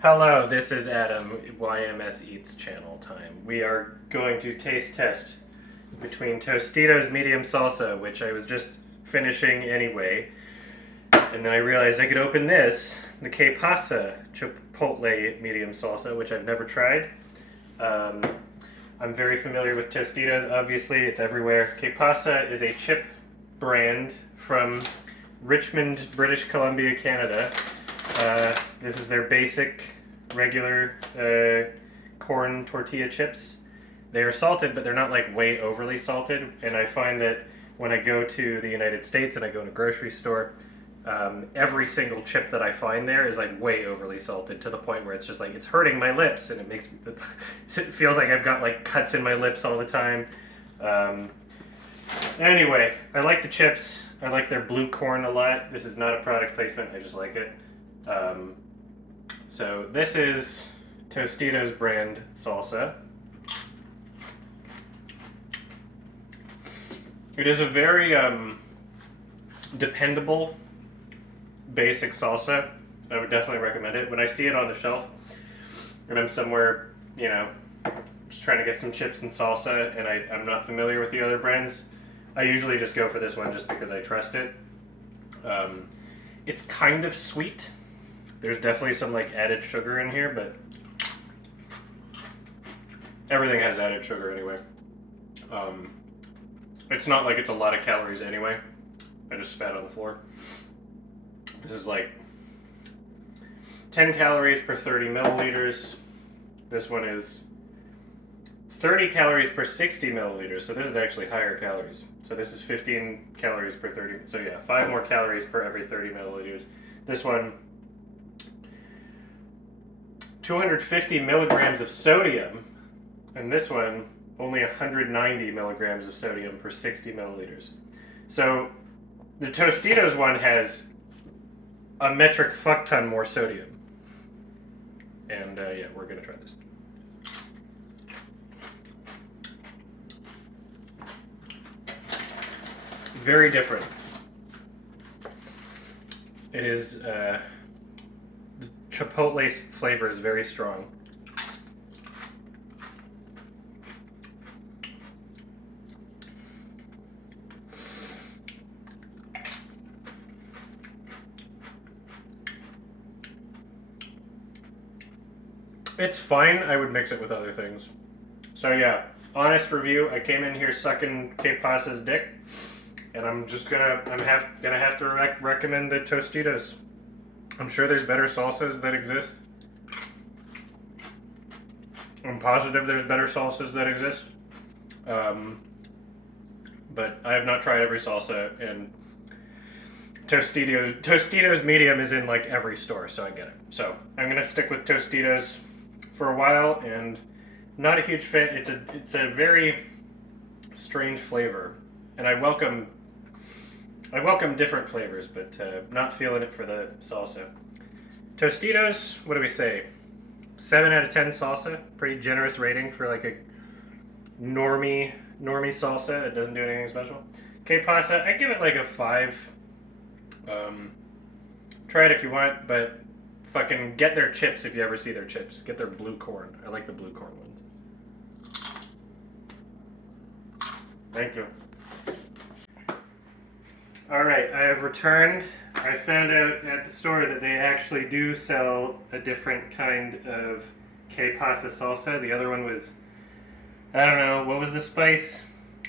Hello, this is Adam, YMS Eats channel time. We are going to taste test between Tostitos medium salsa, which I was just finishing anyway, and then I realized I could open this, the pasa chipotle medium salsa, which I've never tried. I'm very familiar with Tostitos, obviously, it's everywhere. Pasa is a chip brand from Richmond, British Columbia, Canada. This is their basic, regular corn tortilla chips. They are salted, but they're not like way overly salted. And I find that when I go to the United States and I go to a grocery store, every single chip that I find there is like way overly salted to the point where it's just like it's hurting my lips, and it makes me, it feels like I've got like cuts in my lips all the time. Anyway, I like the chips. I like their blue corn a lot. This is not a product placement. I just like it. So this is Tostitos brand salsa. It is a very dependable, basic salsa. I would definitely recommend it. When I see it on the shelf and I'm somewhere, you know, just trying to get some chips and salsa and I'm not familiar with the other brands, I usually just go for this one just because I trust it. It's kind of sweet. There's definitely some like added sugar in here, but everything has added sugar anyway. It's not like it's a lot of calories anyway. I just spat on the floor. This is like 10 calories per 30 milliliters. This one is 30 calories per 60 milliliters, so this is actually higher calories. So this is 15 calories per 30, so yeah, 5 more calories per every 30 milliliters. This one, 250 milligrams of sodium, and this one, only 190 milligrams of sodium per 60 milliliters. So the Tostitos one has a metric fuck ton more sodium. And yeah, we're gonna try this. Very different. It is, the chipotle flavor is very strong. It's fine. I would mix it with other things. So yeah, honest review. I came in here sucking K-Pasa's dick, and I'm gonna have to recommend the Tostitos. I'm sure there's better salsas that exist. I'm positive there's better salsas that exist. But I have not tried every salsa, and Tostitos medium is in like every store, so I get it. So I'm gonna stick with Tostitos for a while, and not a huge fan. It's a very strange flavor, and I welcome different flavors, but not feeling it for the salsa. Tostitos, what do we say? 7 out of 10 salsa. Pretty generous rating for like a normie salsa. It doesn't do anything special. K-Pasa, I give it like a 5. Try it if you want, but fucking get their chips if you ever see their chips. Get their blue corn. I like the blue corn ones. Thank you. Alright, I have returned. I found out at the store that they actually do sell a different kind of K-Pasa salsa. The other one was, I don't know, what was the spice?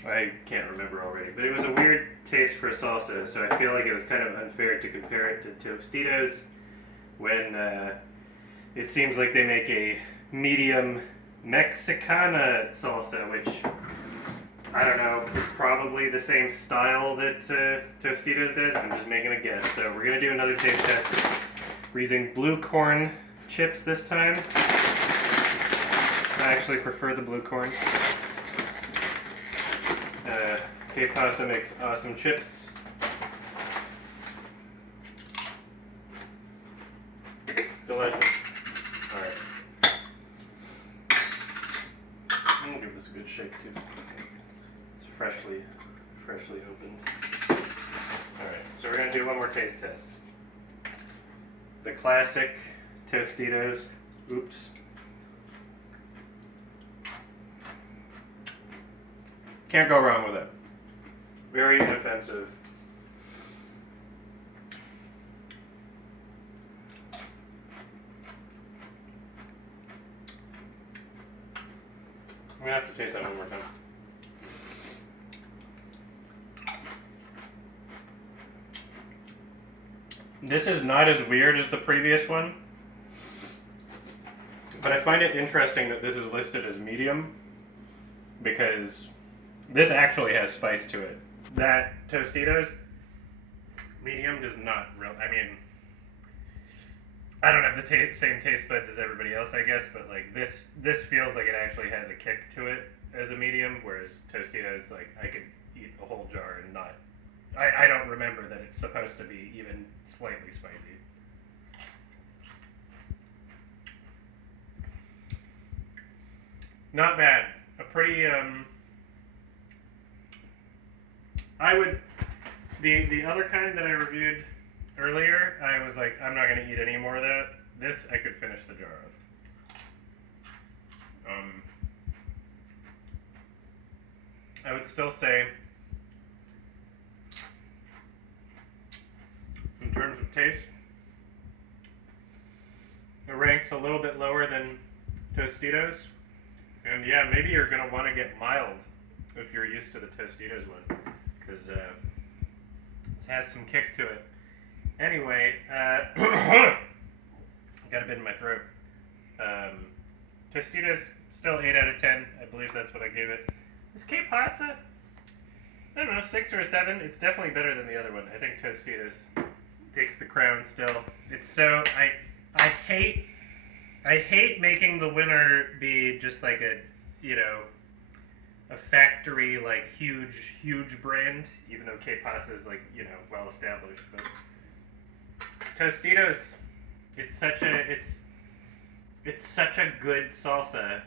I can't remember already, but it was a weird taste for salsa, so I feel like it was kind of unfair to compare it to Tostitos when it seems like they make a medium mexicana salsa, which, I don't know, is probably the same style that Tostitos does. I'm just making a guess. So we're going to do another taste test. We're using blue corn chips this time. I actually prefer the blue corn. K-Pasa makes awesome chips. Delicious. Alright. I'm gonna give this a good shake too. It's freshly opened. Alright, so we're gonna do one more taste test. The classic Tostitos Oops. Can't go wrong with it. Very inoffensive. I'm gonna have to taste that one more time. This is not as weird as the previous one, but I find it interesting that this is listed as medium because this actually has spice to it. That Tostitos medium does not real. I mean, I don't have the same taste buds as everybody else, I guess, but like this feels like it actually has a kick to it as a medium, whereas Tostitos, like I could eat a whole jar and not. I don't remember that it's supposed to be even slightly spicy. Not bad. A pretty I would the other kind that I reviewed earlier, I was like, I'm not gonna eat any more of that. This I could finish the jar of. I would still say, in terms of taste, it ranks a little bit lower than Tostitos. And yeah, maybe you're going to want to get mild if you're used to the Tostitos one, because it has some kick to it. Anyway, got a bit in my throat. Tostitos, still 8 out of 10. I believe that's what I gave it. Is Pasa? I don't know, 6 or a 7. It's definitely better than the other one. I think Tostitos takes the crown still. It's so I hate making the winner be just like a, you know, a factory like huge brand, even though Pasa is like, you know, well established. But Tostitos, it's such a good salsa.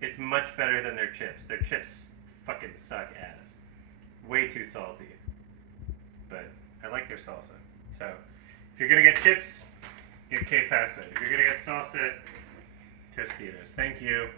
It's much better than their chips. Their chips fucking suck ass. Way too salty. But I like their salsa. So if you're gonna get chips, get Pasa. If you're gonna get salsa, Tostitos. Thank you.